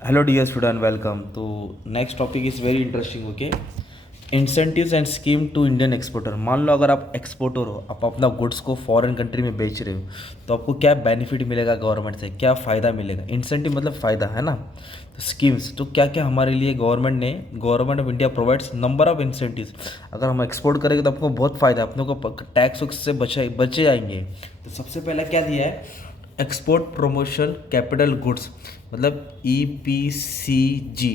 Hello dear student, welcome. तो next topic is very interesting. Okay, incentives and scheme to Indian exporter. मान लो अगर आप exporter हो, आप अपना गुड्स को फॉरेन कंट्री में बेच रहे हो, तो आपको क्या बेनिफिट मिलेगा गवर्नमेंट से, क्या फ़ायदा मिलेगा। इंसेंटिव मतलब फ़ायदा है ना। तो स्कीम्स, तो क्या क्या हमारे लिए government of India provides number of incentives. अगर हम एक्सपोर्ट करेंगे तो आपको बहुत फ़ायदा है, अपने को टैक्स से बचे जाएंगे। तो सबसे पहला क्या दिया है, एक्सपोर्ट प्रमोशन कैपिटल गुड्स, मतलब EPCG।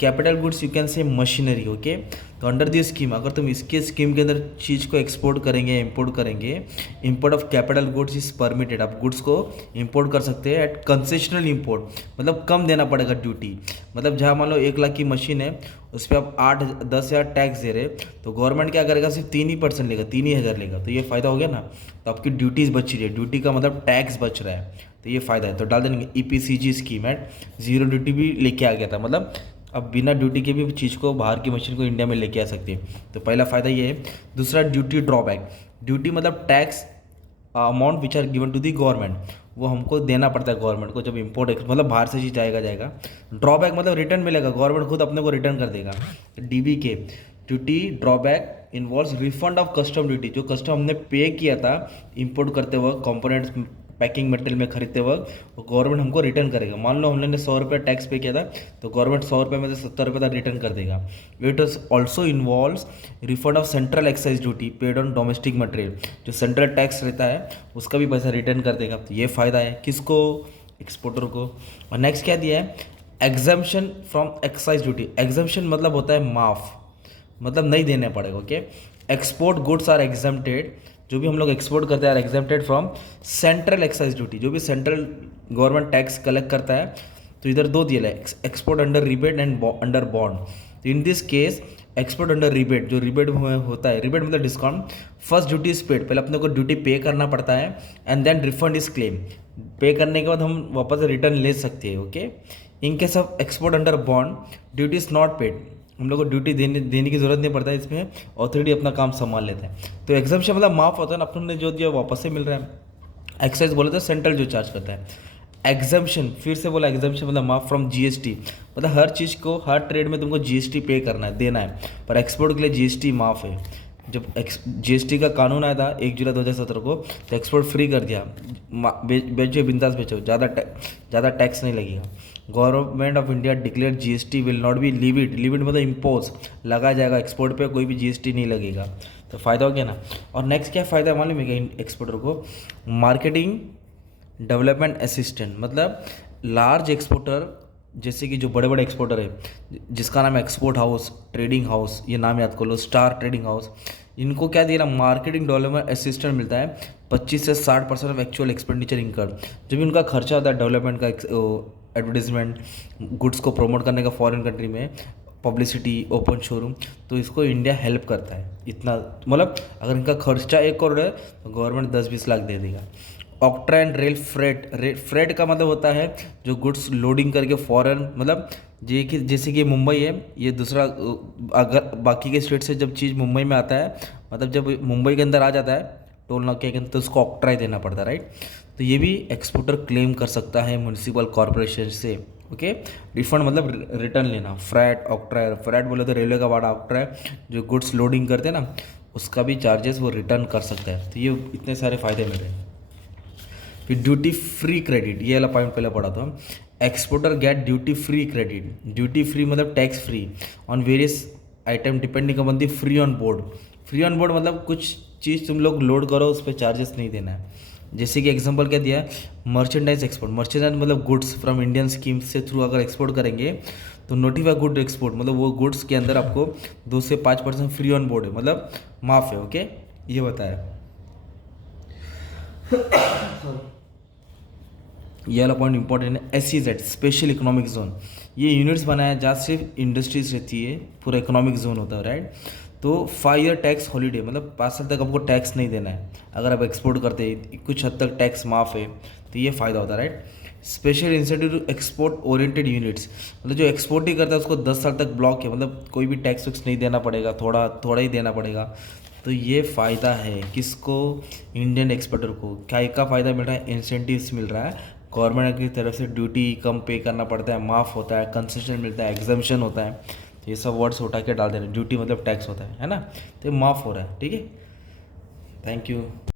Capital goods you can say machinery. Okay, तो अंडर दिस स्कीम, अगर तुम इसके स्कीम के अंदर चीज़ को एक्सपोर्ट करेंगे, इंपोर्ट करेंगे, import of capital goods is permitted. आप गुड्स को इंपोर्ट कर सकते हैं एट कंसेशनल इंपोर्ट, मतलब कम देना पड़ेगा ड्यूटी। मतलब जहाँ मान लो 1 लाख की मशीन है, उस पर आप 8-10 हज़ार टैक्स दे रहे, तो गवर्नमेंट क्या करेगा, सिर्फ 3% लेगा, 3 ही हज़ार लेगा। तो ये फ़ायदा हो गया ना। तो आपकी ड्यूटीज़ बच रही है, ड्यूटी का मतलब टैक्स बच रहा है, तो ये फ़ायदा है। तो डाल देंगे EPCG scheme at zero duty भी लेके आ गया था, मतलब अब बिना ड्यूटी के भी चीज़ को, बाहर की मशीन को इंडिया में लेके आ सकती है। तो पहला फ़ायदा ये है। दूसरा, ड्यूटी ड्रॉबैक। ड्यूटी मतलब tax amount which are given to the government, वो हमको देना पड़ता है गवर्नमेंट को जब इंपोर्ट मतलब बाहर से चीज़ जाएगा। ड्रॉबैक मतलब रिटर्न मिलेगा, गवर्नमेंट खुद अपने को रिटर्न कर देगा। DBK, duty drawback involves refund of custom duty. जो कस्टम हमने पे किया था इंपोर्ट करते वक्त, कंपोनेंट्स पैकिंग मटेरियल में खरीदते वक्त, वो गवर्नमेंट हमको रिटर्न करेगा। मान लो हमने 100 रुपये टैक्स पे किया था, तो गवर्नमेंट 100 रुपये में से 70 रुपये तक रिटर्न कर देगा। It also involves refund of central excise duty paid on domestic material. जो सेंट्रल टैक्स रहता है उसका भी पैसा रिटर्न कर देगा। तो ये फ़ायदा है किसको, एक्सपोर्टर को। और नेक्स्ट क्या दिया है, exemption from excise duty. Exemption मतलब होता है माफ़, मतलब नहीं देने पड़ेगा। Okay, export goods are exempted, जो भी हम लोग एक्सपोर्ट करते हैं are exempted from central excise duty. जो भी सेंट्रल गवर्नमेंट टैक्स कलेक्ट करता है, तो इधर दो दिया है, export under rebate and under bond. तो in this case export under rebate, जो रिबेट होता है, रिबेट मतलब discount, first duty is paid, पहले अपने को ड्यूटी पे करना पड़ता है, and then refund is claim. Pay करने के बाद हम वापस रिटर्न ले सकते हैं। Okay, in case of export under bond, duty is not paid, हम लोग को ड्यूटी देने की जरूरत नहीं पड़ता है, इसमें अथॉरिटी अपना काम संभाल लेता है। तो एग्जाम्पशन मतलब माफ़ होता है ना, अपन ने जो दिया वापस से मिल रहा है। एक्साइज बोले तो सेंट्रल जो चार्ज करता है। एग्जाम्पशन, फिर से बोला, एग्जाम्पशन मतलब माफ फ्रॉम GST, मतलब हर चीज़ को, हर ट्रेड में तुमको GST पे करना है, देना है। पर एक्सपोर्ट के लिए GST माफ़ है। जब GST का कानून आया था 1 जुलाई 2017 को, तो एक्सपोर्ट फ्री कर दिया। बेचो बिंदास बेचो, ज़्यादा टैक्स नहीं लगेगा। Government of India declare GST will not be limit मतलब इम्पोज लगाया जाएगा, एक्सपोर्ट पे कोई भी GST नहीं लगेगा। तो फ़ायदा हो गया ना। और नेक्स्ट क्या फ़ायदा मालूम है क्या एक्सपोर्टर को, मार्केटिंग डेवलपमेंट असिस्टेंट, मतलब लार्ज एक्सपोर्टर, जैसे कि जो बड़े बड़े एक्सपोर्टर है, जिसका नाम है एक्सपोर्ट हाउस, ट्रेडिंग हाउस, ये नाम याद कर लो, स्टार ट्रेडिंग हाउस, इनको क्या दिया, मार्केटिंग डेवलपमेंट असिस्टेंट मिलता है। 25 से 60% ऑफ एक्चुअल एक्सपेंडिचर इनकर, जो भी उनका खर्चा होता है डेवलपमेंट का, एडवर्टीजमेंट, गुड्स को प्रमोट करने का फॉरेन कंट्री में, पब्लिसिटी, ओपन शोरूम, तो इसको इंडिया हेल्प करता है इतना। मतलब अगर इनका खर्चा 1 करोड़ है, तो गवर्नमेंट 10-20 लाख दे देगा। ऑक्ट्रा एंड रेल फ्रेट का मतलब होता है जो गुड्स लोडिंग करके फॉरेन, मतलब ये कि जैसे कि मुंबई है, ये दूसरा, अगर बाकी के स्टेट से जब चीज़ मुंबई में आता है, मतलब जब मुंबई के अंदर आ जाता है टोल नाके के अंदर, तो उसको ऑक्ट्रा ही देना पड़ता है, राइट। तो ये भी एक्सपोर्टर क्लेम कर सकता है म्यूनिसिपल कॉरपोरेशन से। ओके, रिफंड मतलब रिटर्न लेना। फ्रैट, ऑक्ट्रा, फ्रैट बोले तो रेलवे का वाड़ा, ऑक्ट्रा है जो गुड्स लोडिंग करते हैं ना, उसका भी चार्जेस वो रिटर्न कर सकता है। तो ये इतने सारे फ़ायदे मिल रहे हैं। फिर ड्यूटी फ्री क्रेडिट, ये वाला पॉइंट पहले पढ़ा था। Exporter get duty free credit, duty free मतलब tax free on various item depending upon the free on board. Free on board मतलब कुछ चीज़ तुम लोग लोड करो, उस पर चार्जेस नहीं देना है। जैसे कि एग्जांपल क्या दिया है, मर्चेंडाइज एक्सपोर्ट, मर्चेंडाइज मतलब गुड्स फ्रॉम इंडियन स्कीम से थ्रू अगर एक्सपोर्ट करेंगे, तो नोटिफाई गुड एक्सपोर्ट मतलब वो गुड्स के अंदर आपको 2 से 5% फ्री ऑन बोर्ड है, मतलब माफ़ है। ओके, ये बताया। ये वाला पॉइंट इंपॉर्टेंट है। SEZ स्पेशल इकोनॉमिक जोन, ये यूनिट्स बनाया जहाँ सिर्फ इंडस्ट्रीज रहती है, पूरा इकोनॉमिक जोन होता है, राइट। तो 5 ईयर टैक्स हॉलीडे, मतलब 5 साल तक आपको टैक्स नहीं देना है। अगर आप एक्सपोर्ट करते हैं कुछ हद तक टैक्स माफ़ है, तो ये फ़ायदा होता है, right. Special incentive to export oriented units, मतलब जो एक्सपोर्ट ही करता है उसको 10 साल तक ब्लॉक है, मतलब कोई भी टैक्स वैक्स नहीं देना पड़ेगा, थोड़ा थोड़ा ही देना पड़ेगा। तो ये फ़ायदा है किसको, इंडियन एक्सपोर्टर को। क्या का फ़ायदा मिल रहा है, इंसेंटिव्स मिल रहा है गवर्नमेंट की तरफ से ड्यूटी कम पे करना पड़ता है, माफ़ होता है, कंसेशन मिलता है, एग्जामेशन होता है, तो ये सब वर्ड्स उठा के डाल दे रहे हैं। ड्यूटी मतलब टैक्स होता है ना, तो ये माफ़ हो रहा है, ठीक है। Thank you.